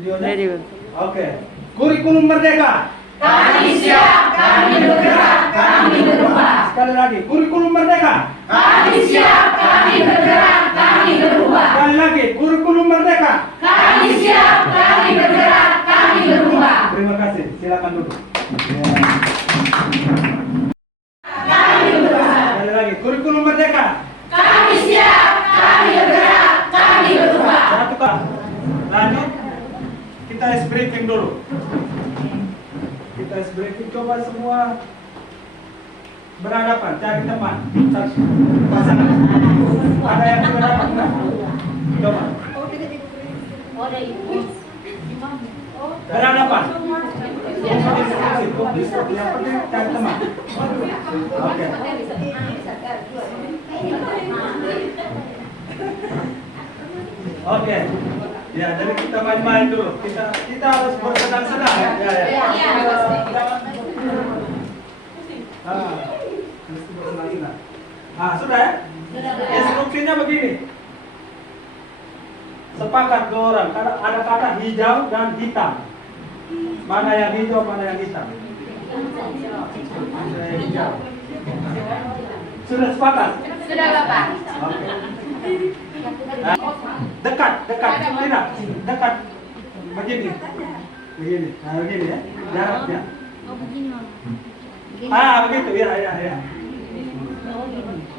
Videonya? Very good. Oke. Kurikulum Merdeka. Kami siap, kami bergerak, kami berubah. Sekali lagi, kurikulum Merdeka. Kami siap, kami bergerak, kami berubah. Sekali lagi, kurikulum Merdeka. Kami siap, kami bergerak, kami berubah. Terima kasih. Silakan duduk. Kami berubah. Sekali lagi, kurikulum Merdeka. Kami siap, kami bergerak, kami berubah. Satu Pak. Lanjut. Kita ice breaking dulu. Kita ice breaking. Coba semua berhadapan, cari teman, pasangan. Ada yang berhadapan enggak? Coba. Berhadapan. Yang penting cari teman. Oke. Oke. Ya, jadi kita main-main dulu. Kita harus bersenang-senang ya. Mesti bersenang-senang. Sudah ya? Instruksinya begini. Sepakat dua orang karena ada kata hijau dan hitam. Mana yang hijau, mana yang hitam? Mana yang hijau? Sudah sepakat? Sudah, Bapak. Oke. Dekat, tidak, dekat. Begini. Nah, begini ya. Jaraknya. Begitu, ya.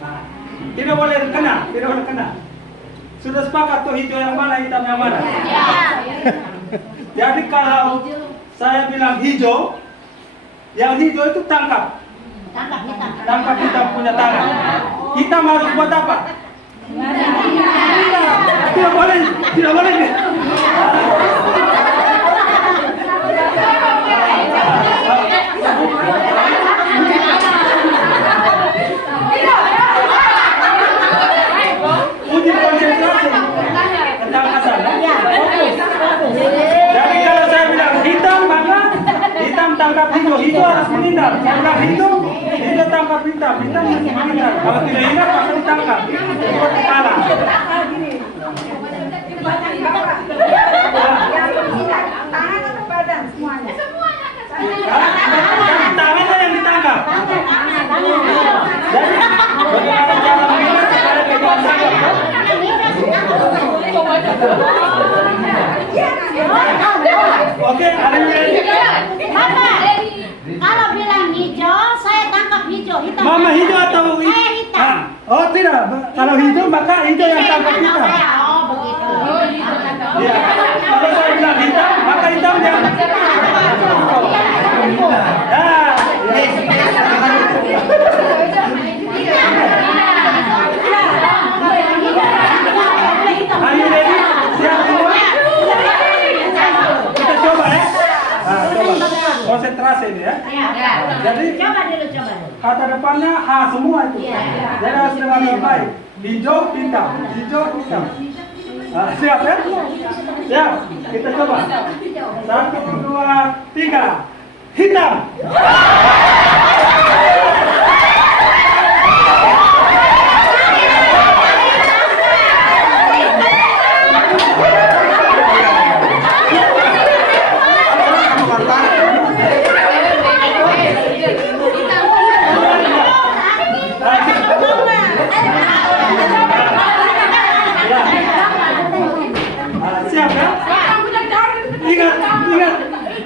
Nah, tidak boleh kena. Sudah sepakat tuh hijau yang mana, hitam yang mana? Ya. Jadi kalau saya bilang hijau, yang hijau itu tangkap. Tangkap hitam punya tangan. Hitam harus buat apa? Tidak boleh. Uji konsentrasi tentang asal. Jadi kalau saya bilang hitam, maka hitam tangkap hijau. Hijau harus meninggal. Tangkap hijau tangkap hitam. Hitam harus meninggal. Kalau tidak ingat, maka ditangkap. Itu kalah. Tangan atau badan semuanya? Tangannya yang ditangkap. Jadi bagaimana cara mengingat supaya pegang tangkap? Oke, ada yang ready? Bapak, kalau bilang hijau, saya tangkap hijau. Hitam. Mama hijau atau Saya hitam. Oh tidak, kalau hijau maka hijau yang tangkap Hitam hitam. saya. Oh begitu. Iya. Kalau saya bilang hitam, maka hitam yang Are you ready? Siap semua? Kita coba ya. Coba. Konsentrasi ini ya. Jadi Coba dulu. kata depannya H semua itu. Jadi harus dengan baik. Hijau, hitam. Siap ya? Siap. Kita coba. 1, 2, 3. Hitam. Siap ya? Ingat.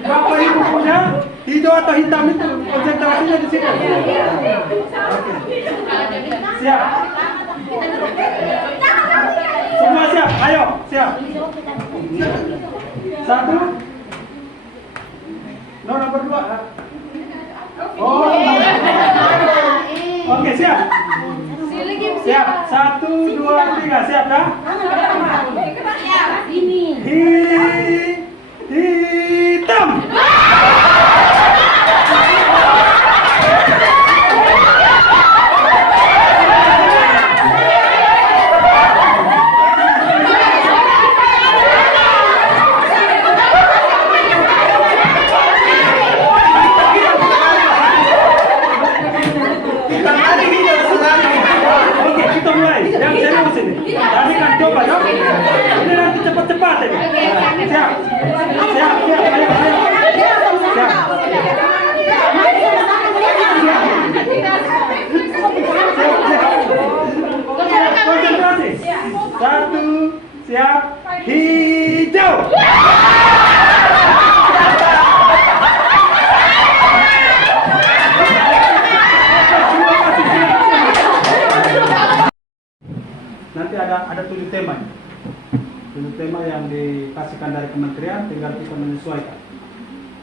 Bapak Ibu punya hijau atau hitam itu konsentrasinya di situ. Oke. Siap. Semua siap. Ayo, siap. 1. Nomor 2. Oh. Oke, siap. Siap. 1, 2, 3. Siap ya? Hitam. Oke, kita mulai. Yang serius ini. Tadi kan coba ya. Ini nanti cepat-cepat ini. Siap. 1, siap, hijau. Nanti ada 7 tema. 7 tema yang dikasihkan dari kementerian, tinggal kita menyesuaikan.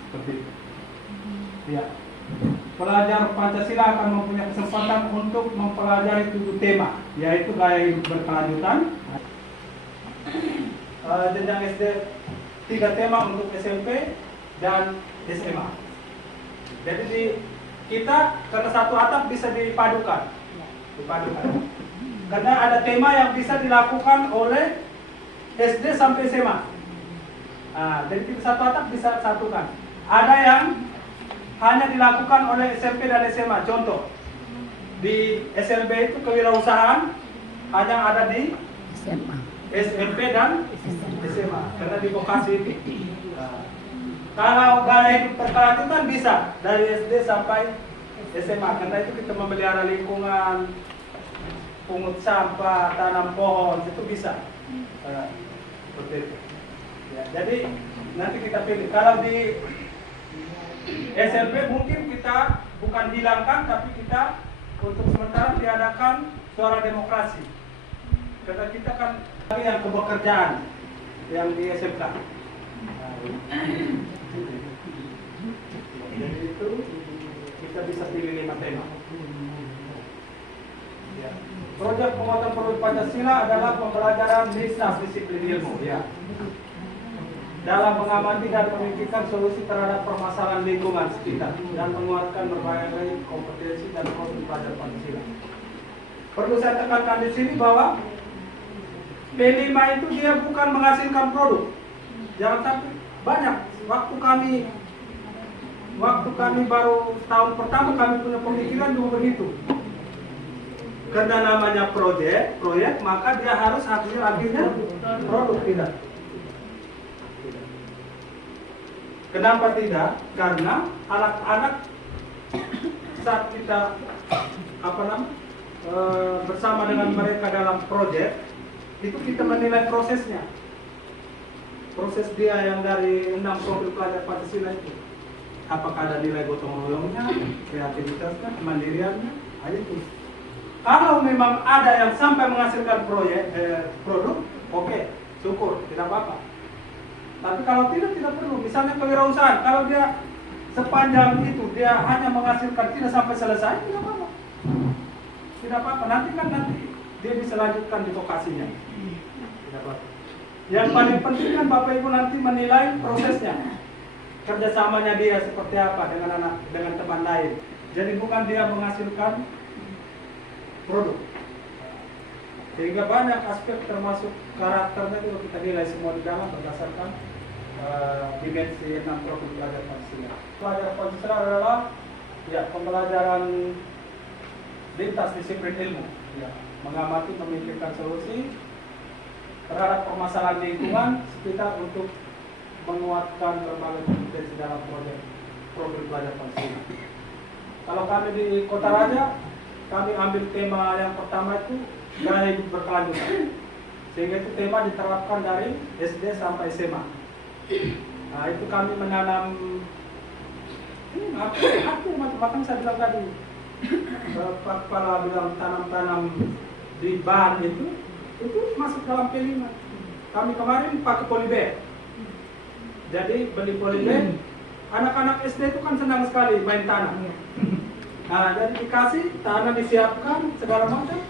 Seperti itu. Ya. Pelajar Pancasila akan mempunyai kesempatan untuk mempelajari 7 tema, yaitu gaya hidup berkelanjutan. Jenjang SD 3 tema untuk SMP dan SMA. Jadi kita karena satu atap bisa dipadukan. Karena ada tema yang bisa dilakukan oleh SD sampai SMA. Jadi kita satu atap bisa satukan. Ada yang hanya dilakukan oleh SMP dan SMA. Contoh, di SLB itu kewirausahaan hanya ada di SMP dan SMA. Karena di vokasi ini. Kalau gaya hidup berkelanjutan bisa dari SD sampai SMA. Karena itu kita memelihara lingkungan, pungut sampah, tanam pohon, itu bisa. Seperti itu. Ya, jadi nanti kita pilih. Kalau di SLB mungkin kita bukan hilangkan, tapi kita untuk sementara tiadakan suara demokrasi. Karena kita kan yang kebekerjaan yang di SMK. Jadi itu kita bisa pilih 5 tema. Ya. Proyek penguatan produk Pancasila adalah pembelajaran lintas disiplin ilmu. Ya. Dalam mengamati dan memikirkan solusi terhadap permasalahan lingkungan sekitar dan menguatkan berbagai kompetensi dan profil pelajar Pancasila. Perlu saya tekankan di sini bahwa P5 itu dia bukan menghasilkan produk. Jangan sampai banyak. Waktu kami baru tahun pertama kami punya pemikiran juga begitu. Karena namanya proyek, maka dia harus akhirnya produk tidak. Kenapa tidak? Karena anak-anak saat kita bersama dengan mereka dalam proyek itu kita menilai prosesnya. Proses dia yang dari 6 profil pelajar Pancasila itu. Apakah ada nilai gotong royongnya, kreativitasnya, kemandiriannya, aja itu. Kalau memang ada yang sampai menghasilkan produk, oke, syukur, tidak apa-apa. Tapi kalau tidak perlu. Misalnya kewirausahaan, kalau dia sepanjang itu dia hanya menghasilkan tidak sampai selesai, tidak apa-apa. Tidak apa-apa. Nanti dia bisa lanjutkan di vokasinya. Tidak apa-apa. Yang paling penting kan Bapak Ibu nanti menilai prosesnya. Kerjasamanya dia seperti apa dengan teman lain. Jadi bukan dia menghasilkan produk. Sehingga banyak aspek termasuk karakternya juga kita nilai semua di dalam berdasarkan dimensi 6 profil pelajar Pancasila. Pelajar Pancasila adalah pembelajaran lintas disiplin ilmu, mengamati, memikirkan solusi terhadap permasalahan lingkungan sekitar untuk menguatkan berbagai kompetensi dalam proyek profil pelajar Pancasila. Kalau kami di Kota Raja, kami ambil tema yang pertama itu gaya hidup berkelanjutan. Sehingga itu tema diterapkan dari SD sampai SMA. Nah, itu kami menanam macam saya bilang tadi. Kepala bilang tanam-tanam di bahan itu masuk dalam P5. Kami kemarin pakai polybag. Jadi beli polybag, anak-anak SD itu kan senang sekali main tanam. Nah, jadi dikasih tanah disiapkan segala macam,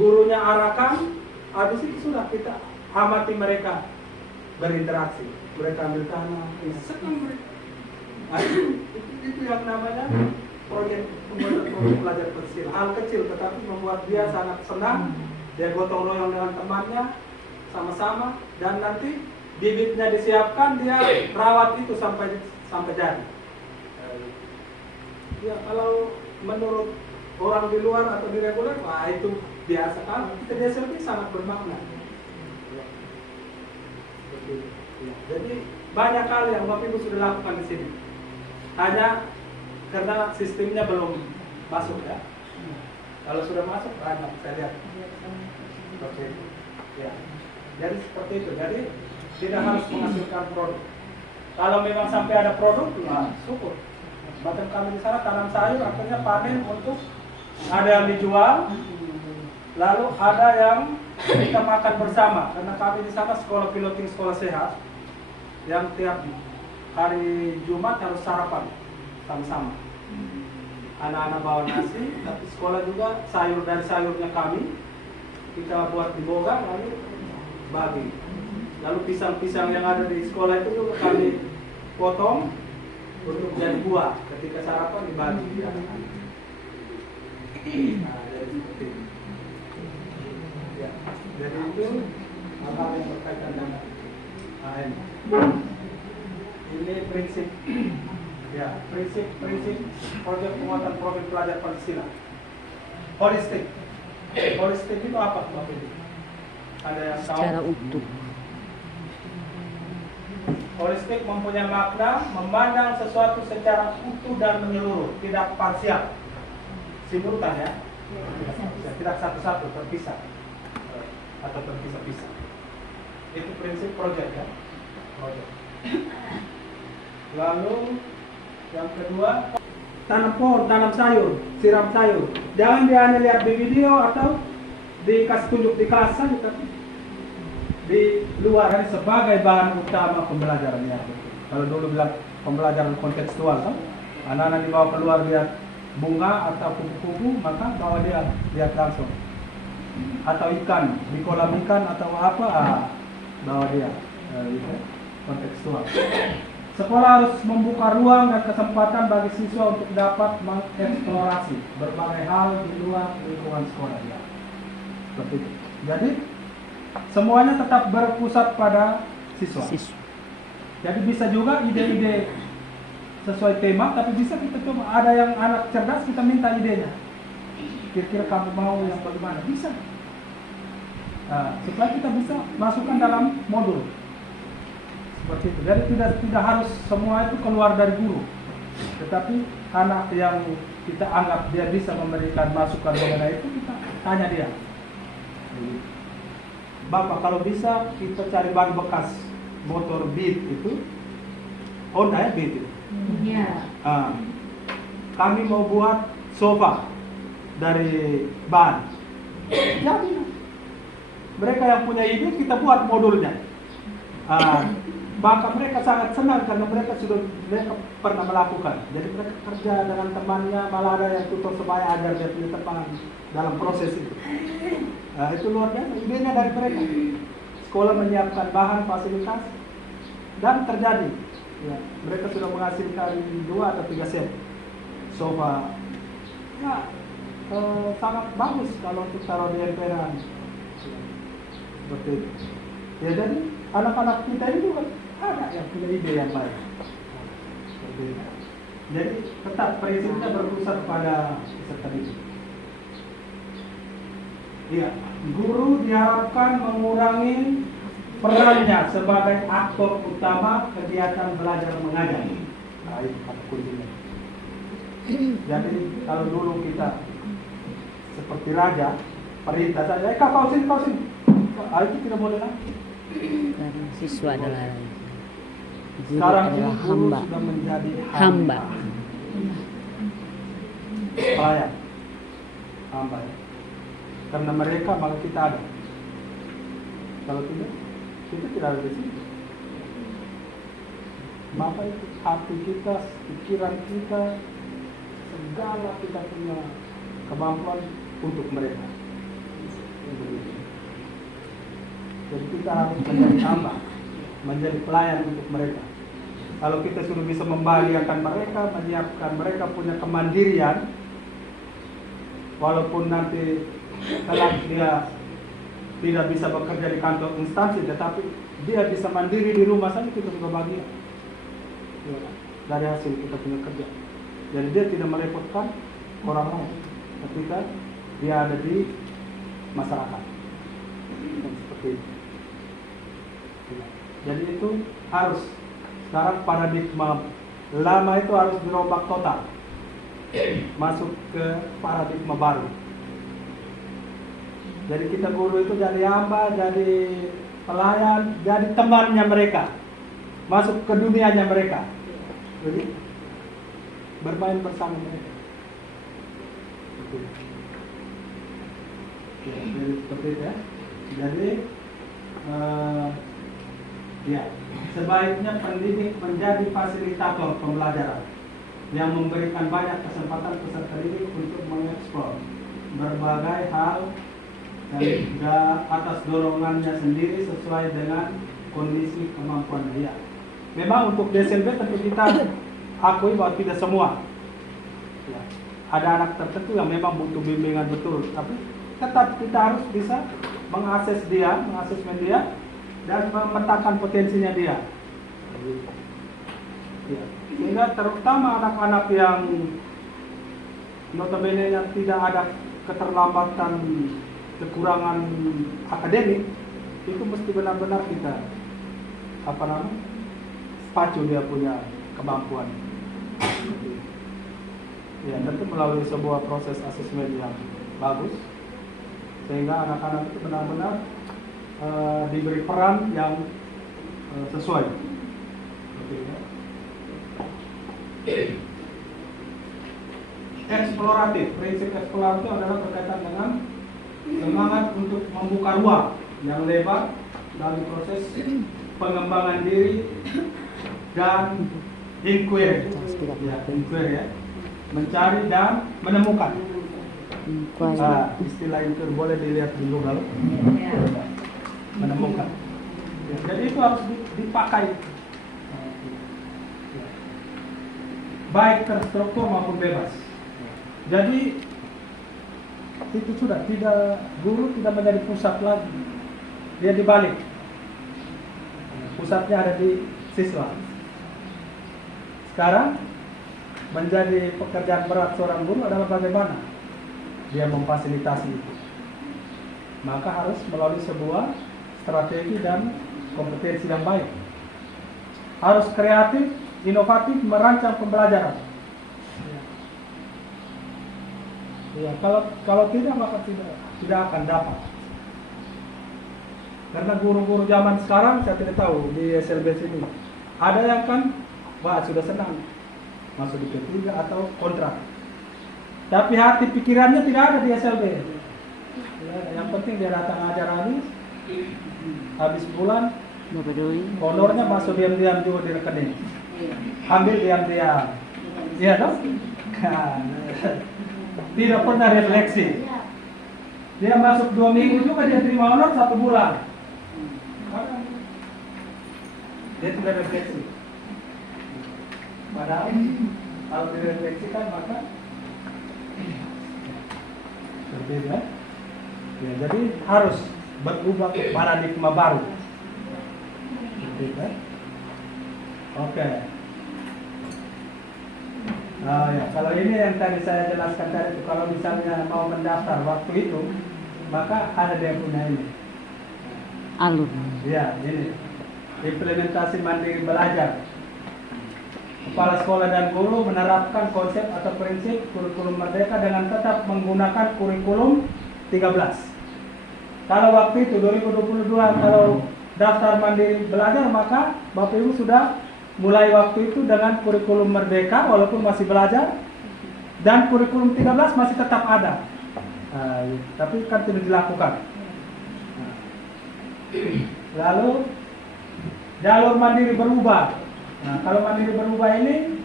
gurunya arahkan, habis itu sudah kita amati mereka berinteraksi, mereka ambil tanah, senang mereka. Nah, itu yang namanya proyek pelajar Pancasila. Hal kecil tetapi membuat dia sangat senang. Dia gotong royong dengan temannya sama-sama, dan nanti bibitnya disiapkan, dia rawat itu sampai jadi. Ya, kalau menurut orang di luar atau di reguler, wah itu biasa kan. Kita di SLB sangat bermakna. Jadi banyak hal yang Bapak Ibu sudah lakukan di sini. Hanya karena sistemnya belum masuk ya. Kalau sudah masuk banyak saya lihat. Oke. Ya. Jadi seperti itu. Jadi tidak harus menghasilkan produk. Kalau memang sampai ada produk, ya syukur. Bahkan kami di sana tanam sayur, akhirnya panen untuk ada yang dijual, lalu ada yang kita makan bersama. Karena kami di sana sekolah piloting sekolah sehat, yang tiap hari Jumat harus sarapan sama-sama. Anak-anak bawa nasi, tapi sekolah juga sayur dari sayurnya kami kita buat di boga lalu bagi. Lalu pisang-pisang yang ada di sekolah itu juga kami potong untuk jadi buah. Ketika sarapan dibagi di anak-anak. Nah, jadi seperti itu. Ya, jadi itu hal-hal yang berkaitan dengan AN. Ini prinsip, ya prinsip proyek penguatan profil pelajar Pancasila. Holistik. Holistik itu apa Bapak Ibu? Ada yang tahu? Secara utuh. Holistik mempunyai makna memandang sesuatu secara utuh dan menyeluruh, tidak parsial. Simultan ya? Tidak satu-satu, terpisah atau terpisah-pisah. Itu prinsip proyek ya. Proyek. Lalu yang kedua, tanam pohon, tanam sayur, siram sayur. Jangan dia hanya lihat di video atau dikasih tunjuk di kelas saja, tapi di luar ini sebagai bahan utama pembelajaran ya. Kalau dulu bilang pembelajaran kontekstual kan, anak-anak dibawa keluar lihat bunga atau kupu-kupu, maka bawa dia lihat langsung. Atau ikan di kolam ikan atau apa, bawa dia kontekstual. Sekolah harus membuka ruang dan kesempatan bagi siswa untuk dapat mengeksplorasi berbagai hal di luar lingkungan sekolah ya. Seperti itu. Jadi semuanya tetap berpusat pada siswa. Jadi bisa juga ide-ide sesuai tema, tapi bisa kita coba ada yang anak cerdas, kita minta idenya. Kira-kira kamu mau yang bagaimana? Bisa. Nah, supaya kita bisa masukkan dalam modul. Seperti itu. Jadi tidak harus semua itu keluar dari guru. Tetapi anak yang kita anggap dia bisa memberikan masukan mengenai itu, kita tanya dia. Bapak kalau bisa kita cari ban bekas motor Beat itu, Honda ya Beat itu. Iya. Kami mau buat sofa dari ban. Jadi mereka yang punya ide kita buat modulnya. Maka mereka sangat senang karena mereka pernah melakukan. Jadi mereka kerja dengan temannya, malah ada yang tutor supaya ajar dia punya teman dalam proses itu. Itu luar biasa, idenya dari mereka. Sekolah menyiapkan bahan, fasilitas, dan terjadi. Ya, mereka sudah menghasilkan 2 atau 3 set sofa. Ya, sangat bagus kalau untuk taruh di emperan. Seperti itu. Ya, jadi anak-anak kita ini juga ada yang punya ide yang baik. Seperti itu. Jadi tetap prinsipnya berpusat pada peserta didik. Ya, guru diharapkan mengurangi perannya sebagai aktor utama kegiatan belajar mengajar. Nah, itu kata kuncinya. Jadi kalau dulu kita seperti raja, perintah saja, kau sini. Itu tidak boleh lagi. Karena siswa adalah guru Sekarang ini adalah guru hamba. sudah menjadi Hamba. Pelayan. Hamba ya. Karena mereka maka kita ada. Kalau tidak, kita tidak ada di sini. Maka itu hati kita, pikiran kita, segala kita punya kemampuan untuk mereka. Jadi kita harus menjadi hamba, menjadi pelayan untuk mereka. Kalau kita sudah bisa membahagiakan mereka, menyiapkan mereka punya kemandirian, walaupun nanti kelak dia tidak bisa bekerja di kantor instansi, tetapi dia bisa mandiri di rumah saja, kita sudah bahagia dari hasil kita punya kerja. Jadi dia tidak merepotkan orang lain ketika dia ada di masyarakat. Seperti itu. Jadi itu harus sekarang paradigma lama itu harus dirombak total, masuk ke paradigma baru. Jadi kita guru itu jadi hamba, jadi pelayan, jadi temannya mereka, masuk ke dunianya mereka. Jadi bermain bersama mereka. Oke. Ya, jadi seperti itu ya. Jadi ya, sebaiknya pendidik menjadi fasilitator pembelajaran yang memberikan banyak kesempatan peserta didik untuk mengeksplor berbagai hal dan juga atas dorongannya sendiri sesuai dengan kondisi kemampuan dia. Memang untuk DSLB tentu kita akui bahwa tidak semua. Ya, ada anak tertentu yang memang butuh bimbingan betul, tapi tetap kita harus bisa mengasesmen dia dan memetakan potensinya dia. Ya. Sehingga terutama anak-anak yang notabene yang tidak ada keterlambatan, kekurangan akademik, itu mesti benar-benar kita pacu dia punya kemampuan. Ya, tentu melalui sebuah proses asesmen yang bagus, sehingga anak-anak itu benar-benar diberi peran yang sesuai. Oke, ya. Eksploratif, prinsip eksploratif adalah berkaitan dengan semangat untuk membuka ruang yang lebar dalam proses pengembangan diri dan inquiry, ya, mencari dan menemukan. Istilah itu boleh dilihat di Google. Menemukan. Ya, jadi itu harus dipakai, baik terstruktur maupun bebas. Jadi itu sudah guru tidak menjadi pusat lagi, dia dibalik. Pusatnya ada di siswa. Sekarang menjadi pekerjaan berat seorang guru adalah bagaimana dia memfasilitasi itu. Maka harus melalui sebuah strategi dan kompetensi yang baik. Harus kreatif, inovatif, merancang pembelajaran. Ya, kalau tidak maka tidak akan dapat. Karena guru-guru zaman sekarang saya tidak tahu di SLB sini ada yang kan sudah senang masuk di P3 atau kontrak. Tapi hati pikirannya tidak ada di SLB. Ya, yang penting dia datang ajar habis bulan honornya masuk diam-diam juga di rekening. Ambil diam-diam. Iya dong? Tidak pernah refleksi. Dia masuk 2 minggu juga dia terima honor 1 bulan. Dia tidak refleksi. Padahal kalau direfleksikan maka berbeda. Ya, jadi harus berubah ke paradigma baru. Berbeda. Oke. Ya, kalau ini yang tadi saya jelaskan tadi, kalau misalnya mau mendaftar waktu itu, maka ada dia punya ini. Alur. Ya, ini implementasi mandiri belajar. Kepala sekolah dan guru menerapkan konsep atau prinsip kurikulum merdeka dengan tetap menggunakan kurikulum 13. Kalau waktu itu 2022 kalau daftar mandiri belajar, maka Bapak Ibu sudah mulai waktu itu dengan kurikulum merdeka walaupun masih belajar, dan kurikulum 13 masih tetap ada. Tapi kan tidak dilakukan. Lalu jalur mandiri berubah. Nah, kalau mandiri berubah ini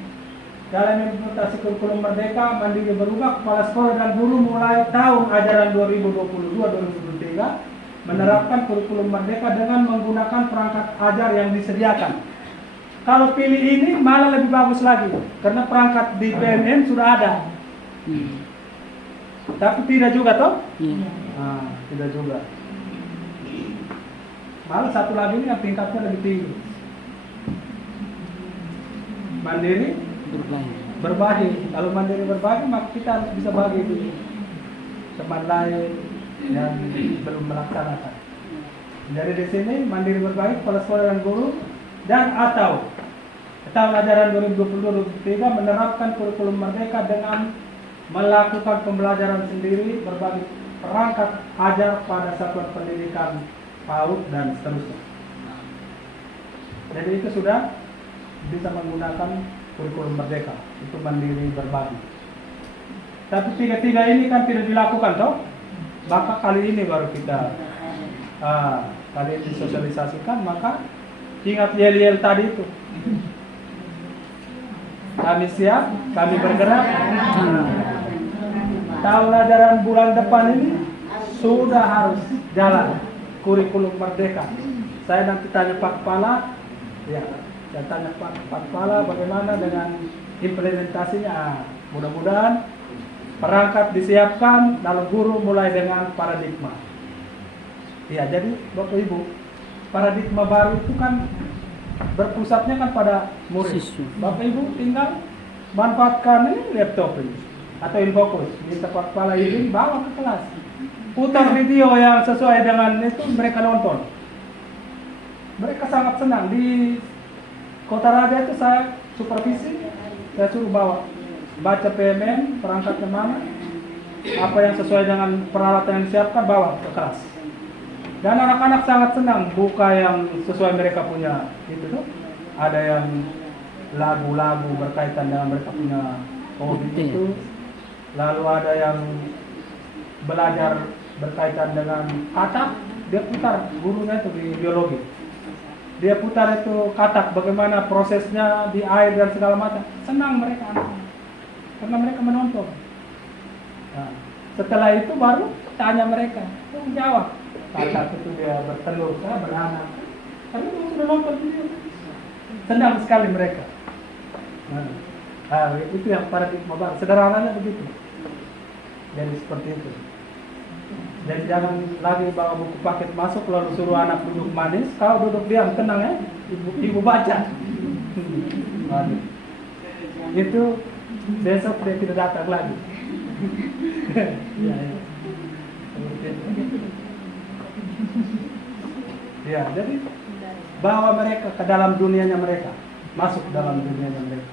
dalam implementasi kurikulum merdeka, mandiri berubah, kepala sekolah dan guru mulai tahun ajaran 2022-2023 menerapkan kurikulum merdeka dengan menggunakan perangkat ajar yang disediakan. Kalau pilih ini malah lebih bagus lagi, karena perangkat di PMN sudah ada. Tapi tidak juga toh? Tidak juga. Malah satu lagi ini yang tingkatnya lebih tinggi. Mandiri berbagi. Kalau mandiri berbagi, maka kita harus bisa bagi itu teman lain yang belum melaksanakan. Jadi di sini mandiri berbagi, kepala sekolah dan guru dan atau tahun ajaran 2022-2023 menerapkan kurikulum merdeka dengan melakukan pembelajaran sendiri, berbagi perangkat ajar pada satuan pendidikan PAUD dan seterusnya. Jadi itu sudah bisa menggunakan kurikulum merdeka, itu mandiri berbagi. Tapi tiga-tiga ini kan tidak dilakukan toh. Maka kali ini baru kita kali ini disosialisasikan, maka ingat yel-yel tadi itu. Kami siap, kami bergerak. Tahun ajaran bulan depan ini sudah harus jalan kurikulum merdeka. Saya nanti tanya Pak Kepala, ya, saya tanya Pak Kepala bagaimana dengan implementasinya. Mudah-mudahan perangkat disiapkan, lalu guru mulai dengan paradigma. Ya, jadi Bapak Ibu, paradigma baru itu kan berpusatnya kan pada murid. Bapak Ibu tinggal manfaatkan ini laptop ini atau infokus, minta Pak Kepala ini bawa ke kelas, putar video yang sesuai dengan itu, mereka nonton. Mereka sangat senang. Di Kota Raja itu saya supervisi, saya suruh bawa, baca PMN, perangkatnya mana, apa yang sesuai dengan peralatan yang disiapkan, bawa ke kelas. Dan anak-anak sangat senang, buka yang sesuai mereka punya itu tuh. Ada yang lagu-lagu berkaitan dengan mereka punya hobi itu. Lalu ada yang belajar berkaitan dengan katak, dia putar, gurunya itu di biologi. Dia putar itu katak, bagaimana prosesnya di air dan segala macam. Senang mereka anak-anak, karena mereka menonton. Nah, setelah itu baru tanya mereka, jawab. Katak itu dia bertelur, beranak. Karena dia sudah nonton video. Senang sekali mereka. Nah, itu yang paradigma baru. Sederhananya begitu. Jadi seperti itu. Jadi jangan lagi bawa buku paket masuk lalu suruh anak duduk manis. Kalau duduk diam tenang ya, ibu baca. Itu besok dia tidak datang lagi. Ya. Ya, jadi bawa mereka ke dalam dunianya mereka, masuk dalam dunianya mereka.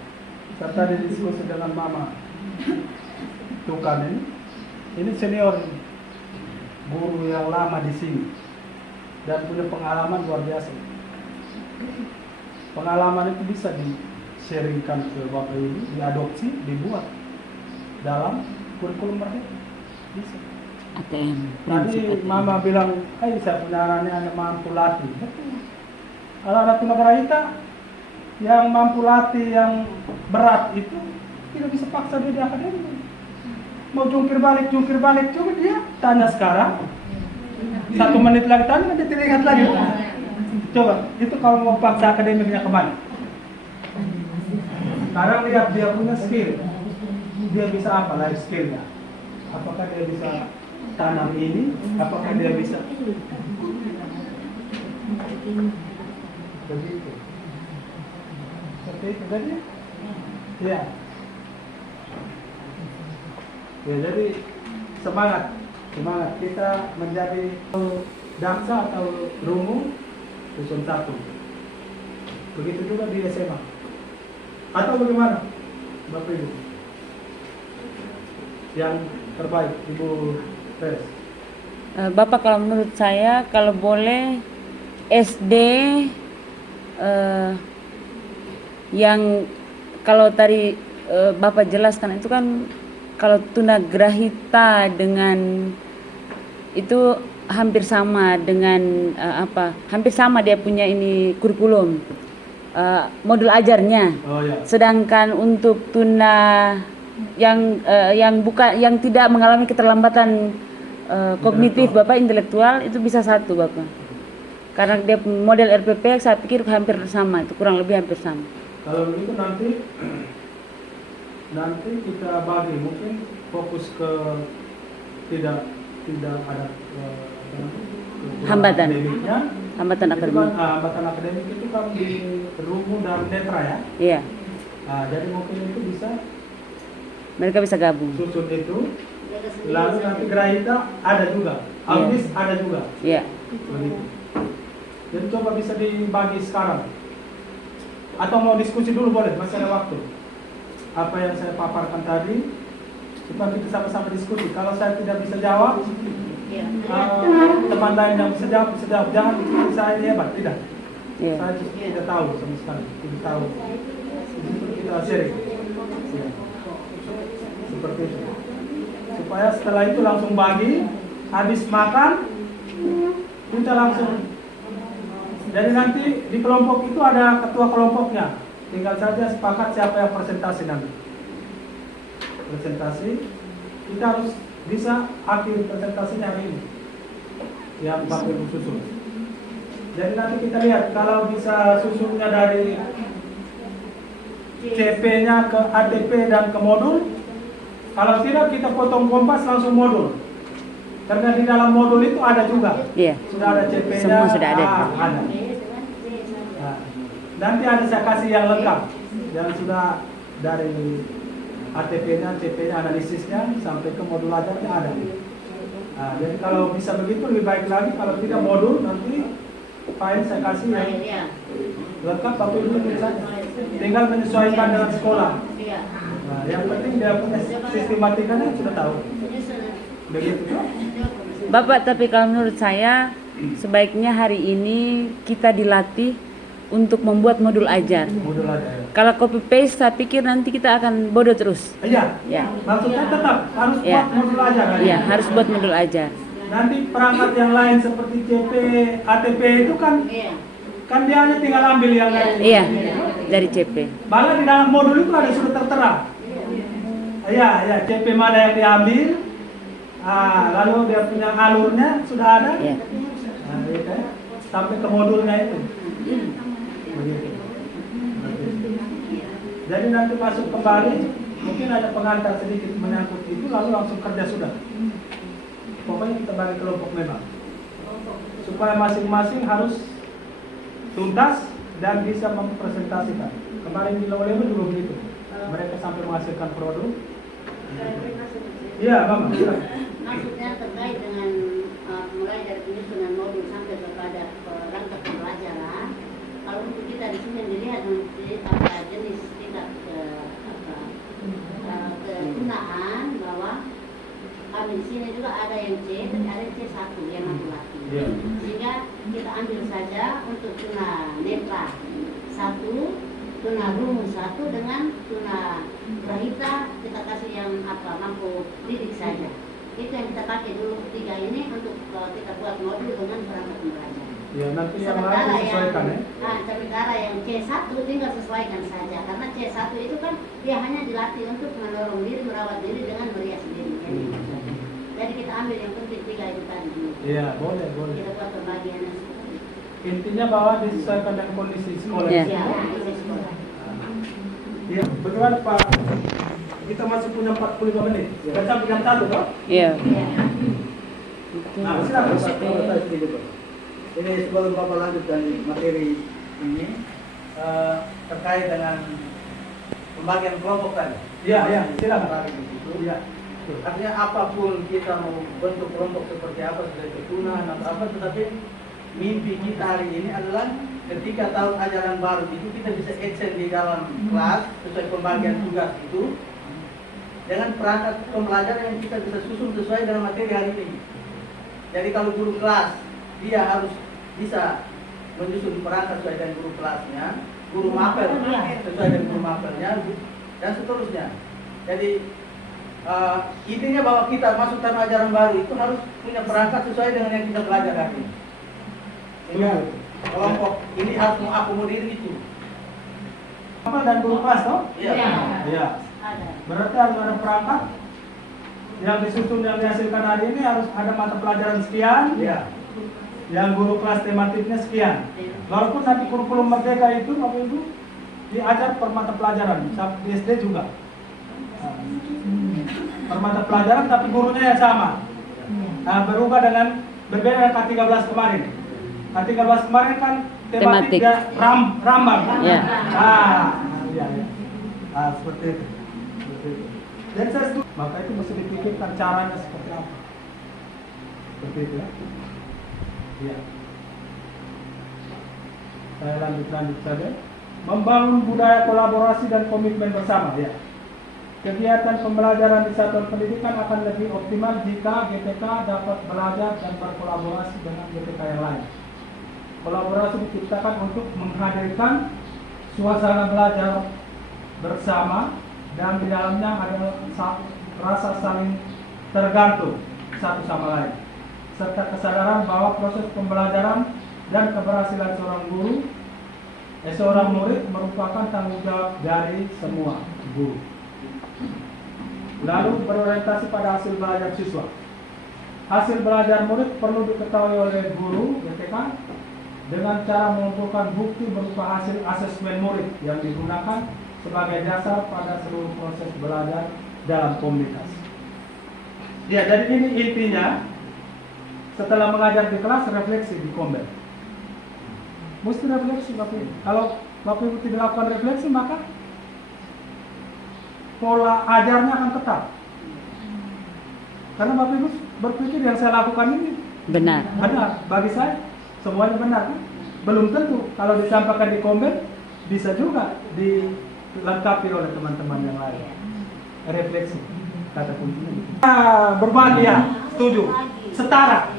Serta didiskusi dengan Mama Tukan ini senior guru yang lama di sini dan punya pengalaman luar biasa. Pengalaman itu bisa di-sharingkan ke Bapak Ibu, diadopsi, dibuat dalam kurikulum merdeka. Bisa. ATM. Tadi Mama bilang, saya punya anak mampu latih. Betul. Kalau anak tunagrahita yang mampu latih yang berat itu tidak bisa paksa dia di akademi. Mau jungkir balik coba dia tanya sekarang. 1 menit lagi tanya, dia tidak ingat lagi. Coba, itu kalau mau paksa akademiknya kemana? Sekarang lihat dia punya skill. Dia bisa apa life skillnya? Apakah dia bisa tanam ini? Apakah dia bisa? Begitu. Seperti itu tadi? Ya. Ya, jadi semangat kita menjadi daksa atau rungu susun 1. Begitu juga di SMA. Atau bagaimana, Bapak Ibu? Yang terbaik, Ibu Teres. Bapak, kalau menurut saya kalau boleh SD yang kalau tadi Bapak jelaskan itu kan kalau tunagrahita dengan itu hampir sama dengan hampir sama dia punya ini kurikulum modul ajarnya. Oh, ya. Sedangkan untuk tuna yang tidak mengalami keterlambatan kognitif Bapak, intelektual, itu bisa 1 Bapak. Karena dia model RPP saya pikir hampir sama, itu kurang lebih hampir sama. Kalau begitu nanti kita bagi, mungkin fokus ke tidak ada hambatan akademiknya. Hambatan akademik. Hambatan akademik itu kan di rungu dan netra ya. Iya. Jadi mungkin itu bisa Mereka bisa gabung. susun itu. Lalu nanti grahita ada juga, audis ada juga. Iya. Begitu. Jadi coba bisa dibagi sekarang. Atau mau diskusi dulu boleh, masih ada waktu. Apa yang saya paparkan tadi supaya kita sama-sama diskusi. Kalau saya tidak bisa jawab, Iya. teman lain yang bisa jawab, jangan pikir saya ini hebat, tidak. Iya. Saya justru tidak tahu sama sekali, tidak tahu. Justru kita sharing. Ya. Seperti itu. Supaya setelah itu langsung bagi, habis makan, kita langsung. Jadi nanti di kelompok itu ada ketua kelompoknya. Tinggal saja sepakat siapa yang presentasi nanti. Presentasi, kita harus bisa akhir presentasinya hari ini. Yang pakai susun. Jadi nanti kita lihat kalau bisa susunnya dari CP-nya ke ATP dan ke modul. Kalau tidak kita potong kompas langsung modul. Karena di dalam modul itu ada juga. Iya. Sudah ada CP-nya. Semua sudah ada. Ada. Nah, nanti ada saya kasih yang lengkap. Yang sudah dari ATP-nya, CP-nya, analisisnya sampai ke modul ajarnya ada. Nah, jadi kalau bisa begitu lebih baik lagi. Kalau tidak modul nanti file saya kasih yang Iya. lengkap tapi itu saja. Tinggal menyesuaikan dengan sekolah. Iya. Nah, yang penting dia punya sistematikanya sudah tahu. Begitu. Bapak, tapi kalau menurut saya sebaiknya hari ini kita dilatih untuk membuat modul ajar. Modul aja. Kalau copy paste, saya pikir nanti kita akan bodoh terus. Iya. Ya, Maksudnya tetap harus Ya. buat modul aja kan? ya harus buat modul ajar. Nanti perangkat yang lain seperti CP, ATP itu kan Iya. dia hanya tinggal ambil yang lain. Iya, dari CP. Malah di dalam modul itu ada sudah tertera. Iya, ya CP mana yang diambil. Lalu dia punya alurnya sudah ada. Iya. Nah, iya kan? Sampai ke modulnya itu. Begitu. Jadi nanti masuk kembali, mungkin ada pengantar sedikit menyangkut itu, lalu langsung kerja sudah. Pokoknya kita bagi kelompok memang. Supaya masing-masing harus tuntas dan bisa mempresentasikan. Kemarin di Lawlemo juga begitu. Mereka sampai menghasilkan produk. Iya, Mama. Maksudnya terkait dengan mulai dari penyusunan modul sampai kepada rangka pembelajaran. Kalau untuk kita di sini dilihat nanti apa jenis tingkat kegunaan bahwa kami di sini juga ada yang C, tapi ada yang C1 yang laki-laki. Iya. Sehingga kita ambil saja untuk tuna netra 1, tuna rumus 1 dengan tuna grahita kita kasih yang mampu didik saja. Itu yang kita pakai dulu ketiga ini untuk kita buat modul dengan perangkat pembelajaran. Ya, nanti yang lain disesuaikan ya. Sementara yang C1 tinggal sesuaikan saja karena C1 itu kan dia hanya dilatih untuk menolong diri, merawat diri dengan merias diri. Jadi kita ambil yang penting 3 itu tadi dulu. Iya, boleh. Kita buat pembagiannya seperti itu. Intinya bahwa disesuaikan dengan kondisi sekolah. Iya. Ya, isi sekolah. Iya, bagaimana Pak? Kita masih punya 45 menit. Kita sampai jam 1, Pak? Iya. Ya. Nah, silakan Pak. Ini sebelum Bapak lanjut dari materi ini terkait dengan pembagian kelompok tadi. Iya, silakan. Iya. Artinya apapun kita mau bentuk kelompok seperti apa, sudah itu tunas atau apa, tetapi mimpi kita hari ini adalah ketika tahun ajaran baru itu kita bisa action di dalam kelas sesuai pembagian tugas itu dengan perangkat pembelajaran yang kita bisa susun sesuai dengan materi hari ini. Jadi kalau guru kelas dia harus bisa menyusun perangkat sesuai dengan guru kelasnya, guru mapel sesuai dengan guru mapelnya, dan seterusnya. Jadi intinya bahwa kita masuk tahun ajaran baru itu harus punya perangkat sesuai dengan yang kita belajar hari ini. Sehingga kelompok ini harus mengakomodir itu. Apa dan guru kelas, toh? Iya. Iya. Ada. Berarti harus ada perangkat yang disusun yang dihasilkan hari ini harus ada mata pelajaran sekian. Iya. Yang guru kelas tematiknya sekian. Walaupun nanti kurikulum merdeka itu Bapak Ibu diajar per mata pelajaran, di SD juga. Per mata pelajaran tapi gurunya yang sama. Nah, berubah dengan berbeda dengan K13 kemarin. K13 kemarin kan Tematik. dia rambang. Iya. Iya. Seperti itu. Dan saya setuju. Maka itu mesti dipikirkan caranya seperti apa. Seperti itu ya. Iya. Saya lanjut saja. Membangun budaya kolaborasi dan komitmen bersama ya. Kegiatan pembelajaran di satuan pendidikan akan lebih optimal jika GTK dapat belajar dan berkolaborasi dengan GTK yang lain. Kolaborasi diciptakan untuk menghadirkan suasana belajar bersama dan di dalamnya ada rasa saling tergantung satu sama lain, serta kesadaran bahwa proses pembelajaran dan keberhasilan seorang murid merupakan tanggung jawab dari semua guru. Lalu berorientasi pada hasil belajar siswa. Hasil belajar murid perlu diketahui oleh guru GTK dengan cara mengumpulkan bukti berupa hasil asesmen murid yang digunakan sebagai dasar pada seluruh proses belajar dalam komunitas. Ya, jadi ini intinya. Setelah mengajar di kelas, refleksi di Kombel. Mesti refleksi Bapak Ibu. Kalau Bapak Ibu tidak lakukan refleksi, maka pola ajarnya akan tetap. Karena Bapak Ibu berpikir yang saya lakukan ini Benar. benar. Bagi saya semuanya benar. Kan? Belum tentu kalau disampaikan di Kombel bisa juga dilengkapi oleh teman-teman yang lain. Refleksi kata kuncinya. Berbagi ya, setuju. Setara.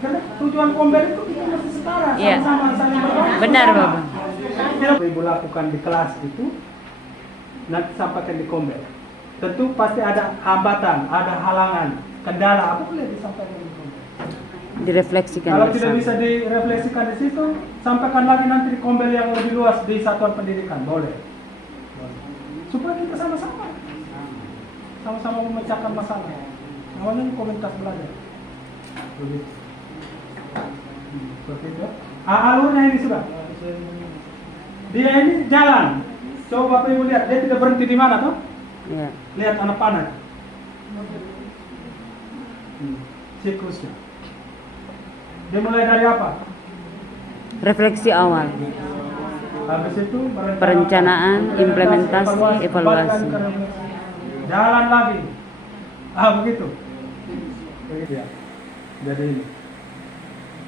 Karena tujuan Kombel itu kita mesti setara, Iya. sama-sama saling berbagi. Benar, Bapak. Yang Ibu lakukan di kelas itu nanti sampaikan di Kombel. Tentu pasti ada hambatan, ada halangan, kendala, apa boleh disampaikan di Kombel. Direfleksikan Kalau tidak bersama. bisa direfleksikan di situ, sampaikan lagi nanti di Kombel yang lebih luas di satuan pendidikan, boleh. Supaya kita sama-sama memecahkan masalah. Namanya komunitas belajar. Begitu. Seperti itu. Alurnya ini sudah. Dia ini jalan. Coba Bapak Ibu lihat, dia tidak berhenti di mana tuh? Iya. Lihat anak panah. Siklusnya. Dia mulai dari apa? Refleksi awal. Habis itu Perencanaan, implementasi, evaluasi. balik ke refleksi. Jalan lagi. Begitu. Begitu ya. Jadi ini.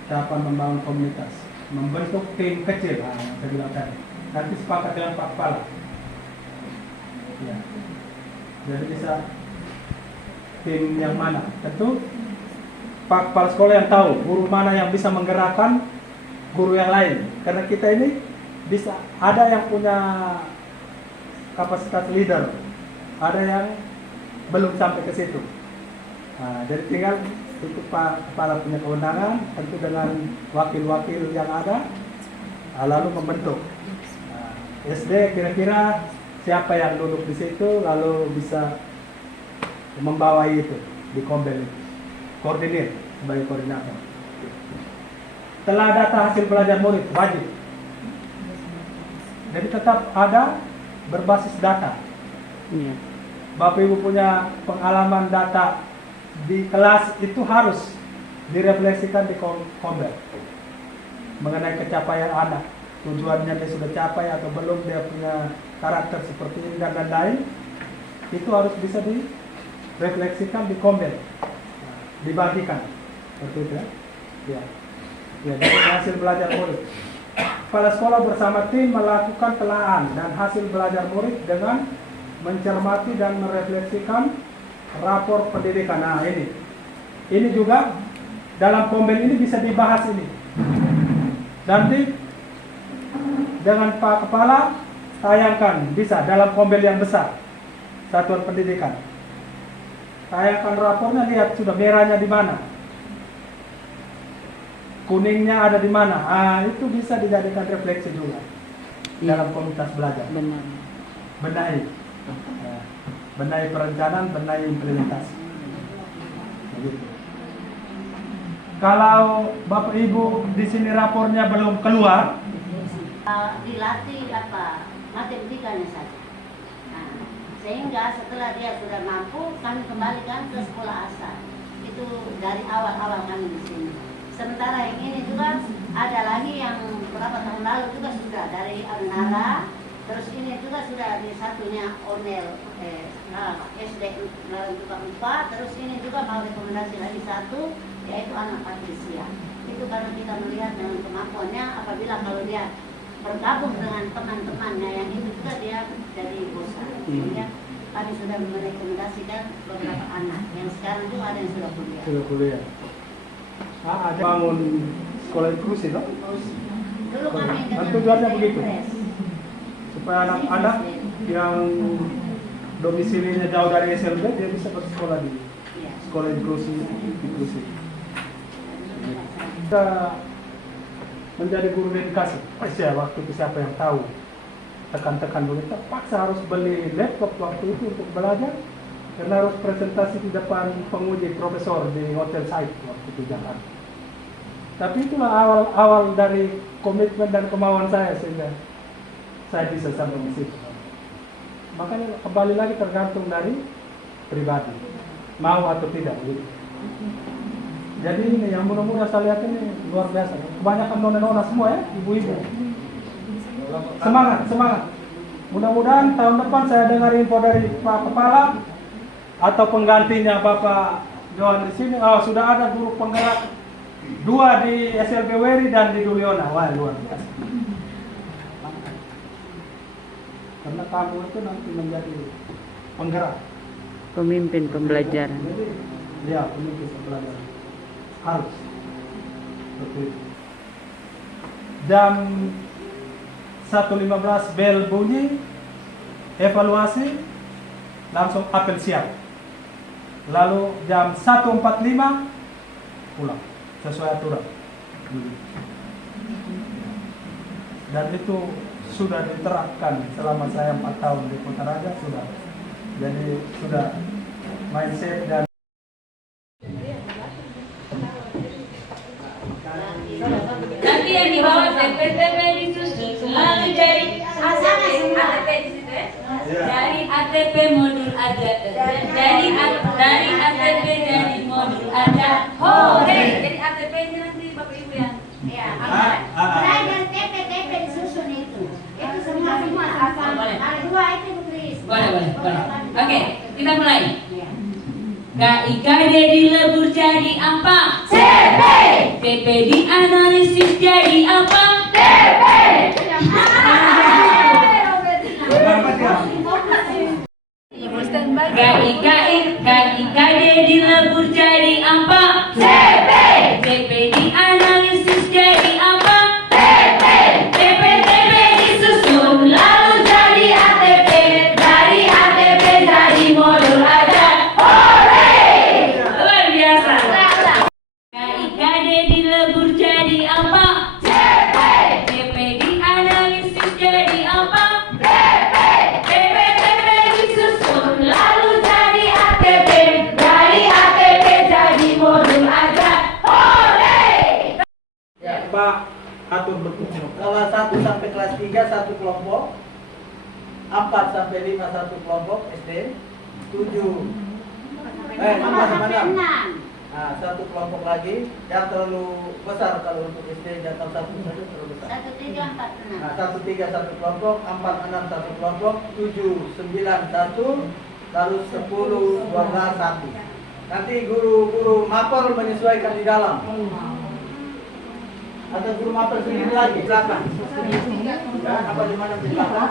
Cara membangun komunitas, membentuk tim kecil, yang saya bilang tadi. Nanti sepakat dengan Pak Kepala. Ya. Jadi bisa tim yang mana? Tentu Pak Kepala sekolah yang tahu guru mana yang bisa menggerakkan guru yang lain. Karena kita ini bisa ada yang punya kapasitas leader, ada yang belum sampai ke situ. Nah, jadi tinggal itu Pak Kepala punya kewenangan, tentu dengan wakil-wakil yang ada, lalu membentuk. Nah, SD kira-kira siapa yang duduk di situ, lalu bisa membawai itu di Kombel itu, koordinir sebagai koordinator. Setelah data hasil belajar murid wajib, jadi tetap ada berbasis data. Iya. Bapak Ibu punya pengalaman data di kelas itu harus direfleksikan di Kombel mengenai pencapaian anak, tujuannya dia sudah capai atau belum, dia punya karakter seperti ini dan lain-lain, itu harus bisa direfleksikan di Kombel, dibagikan seperti itu ya. Ya, dari hasil belajar murid. Kepala sekolah bersama tim melakukan telaah dan hasil belajar murid dengan mencermati dan merefleksikan rapor pendidikan. Nah, ini juga dalam Kombel ini bisa dibahas ini. Nanti dengan Pak Kepala tayangkan bisa dalam Kombel yang besar satuan pendidikan. Tayangkan rapornya, lihat sudah merahnya di mana, kuningnya ada di mana. Itu bisa dijadikan refleksi juga dalam komunitas belajar. Benar. Benahi. Benahi perencanaan, benahi implementasi. Begitu. Kalau Bapak Ibu di sini rapornya belum keluar, dilatih matematikanya saja. Nah, sehingga setelah dia sudah mampu, kami kembalikan ke sekolah asal. Itu dari awal-awal kami di sini. Sementara yang ini juga ada lagi yang beberapa tahun lalu juga sudah dari Alnara. Terus ini juga sudah di satunya Onel SD juga 4. Terus ini juga mau rekomendasi lagi satu, yaitu anak Patricia. Itu karena kita melihat dengan kemampuannya, apabila kalau dia bergabung dengan teman-temannya yang itu juga dia jadi bosan. Sehingga kami sudah merekomendasikan beberapa anak yang sekarang itu ada yang sudah kuliah. Sudah kuliah. Ada bangun sekolah inklusi, no? Dulu kami dengan Tujuannya begitu. Impres. Supaya anak-anak yang domisilinya jauh dari SLB dia bisa bersekolah di Iya. sekolah inklusi. Kita menjadi guru dedikasi. Ya, waktu itu siapa yang tahu? Tekan-tekan dulu, kita paksa harus beli laptop waktu itu untuk belajar karena harus presentasi di depan penguji profesor di hotel site waktu itu Jakarta. Tapi itulah awal dari komitmen dan kemauan saya sehingga saya bisa sampai di situ. Makanya kembali lagi tergantung dari pribadi, mau atau tidak gitu. Jadi ini yang muda-muda saya lihat ini luar biasa. Kebanyakan nona-nona semua ya, ibu-ibu. Semangat. Mudah-mudahan tahun depan saya dengar info dari Pak Kepala atau penggantinya Bapak Johan di sini. Oh, sudah ada guru penggerak 2 di SLB Weri dan di Duliona. Wah, luar biasa. Karena kamu itu nanti menjadi penggerak. Pemimpin pembelajaran. Jadi, ya, pemimpin pembelajaran. Harus. Betul. Jam 1.15 bel bunyi, evaluasi, langsung apel siap. Lalu jam 1.45 pulang sesuai aturan. Dan itu sudah diterapkan selama saya 4 tahun di Kota Raja sudah. Jadi sudah mindset dan Nanti yang di bawah TP disusun selalu dari ATP di situ ya. Dari ATP modul aja. Dari ATP jadi modul aja. Hore. Jadi ATP ini nanti Bapak Ibu yang Ya, belajar TP disusun itu semua asal ada 2 itu tulis. boleh. Oke, kita mulai. Ya. KIKD dilebur jadi apa? CP. TP dianalisis jadi apa? TP. KIKD dilebur jadi apa? CP. TP dianalisis jadi apa? TP. TP disusun lalu jadi ATP. Dari ATP jadi modul aja. Luar biasa. KIKD dilebur jadi apa? CP. TP dianalisis jadi apa? TP disusun lalu jadi ATP. Dari ATP jadi modul aja. Pak atur bentuk. Kelas 1 sampai kelas 3 satu kelompok, 4 sampai 5 satu kelompok SD, 7 Sampai 6. Nah, satu kelompok lagi, yang terlalu besar kalau untuk SD jatuh 1 saja terlalu besar. 1, 3, 4, 6. Nah, 1, 3 satu kelompok, 4, 6 satu kelompok, 7, 9 satu, lalu 10, 12 satu. Nanti guru-guru mapel menyesuaikan di dalam. Ada guru mapel sendiri lagi belakang. Apa di mana di belakang?